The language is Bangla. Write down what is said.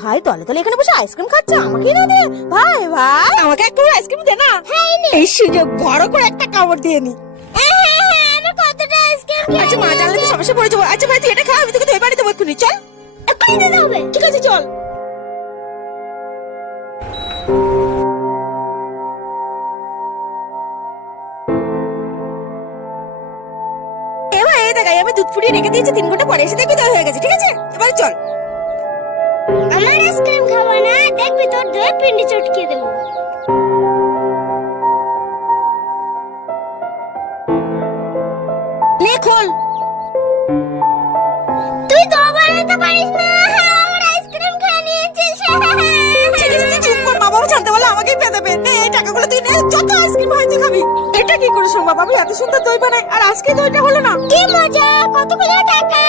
ভাই দলে দলে এখানে বসে আইসক্রিম খাচ্ছে, আমাকে না দে ভাই। ভাই আমাকে একটু আইসক্রিম দে না। এই সুযোগ বড় করে একটা কামড় দিয়ে নি। আমি কতটা আইসক্রিম আচ্ছা মা জানলে তো সমস্যা পড়ে যাবো। আচ্ছা ভাই তুই এটা খা, আমি তোকে দই বাড়ি দেবো এক্ষুনি। চল এক্ষুনি দিতে হবে। ঠিক আছে চল। এবার এই দেখাই আমি দুধ ফুটিয়ে রেখে দিয়েছি, 3 ঘন্টা পরে এসে দেখবি দই হয়ে গেছে। ঠিক আছে এবার চল। আমার আইসক্রিম খাবো না, দেখবি তোর দই পিন্ডি চটকে দেবো। নে খোল। তুই তো বানাতে পারিস না, আমার আইসক্রিম খেয়ে নিয়েছিস। ঠিক আছে তুই চুপ কর, মা বাবা জানতে পারলে আমাকেই পেদাবে। এই টাকাগুলো তুই নে, যত আইসক্রিম হয় তুই খাবি। এটা কি করে সম্ভব? আমি এত সুন্দর দই বানাই আর আজকে দইটা হলো না। কি মজা, কতগুলো টাকা।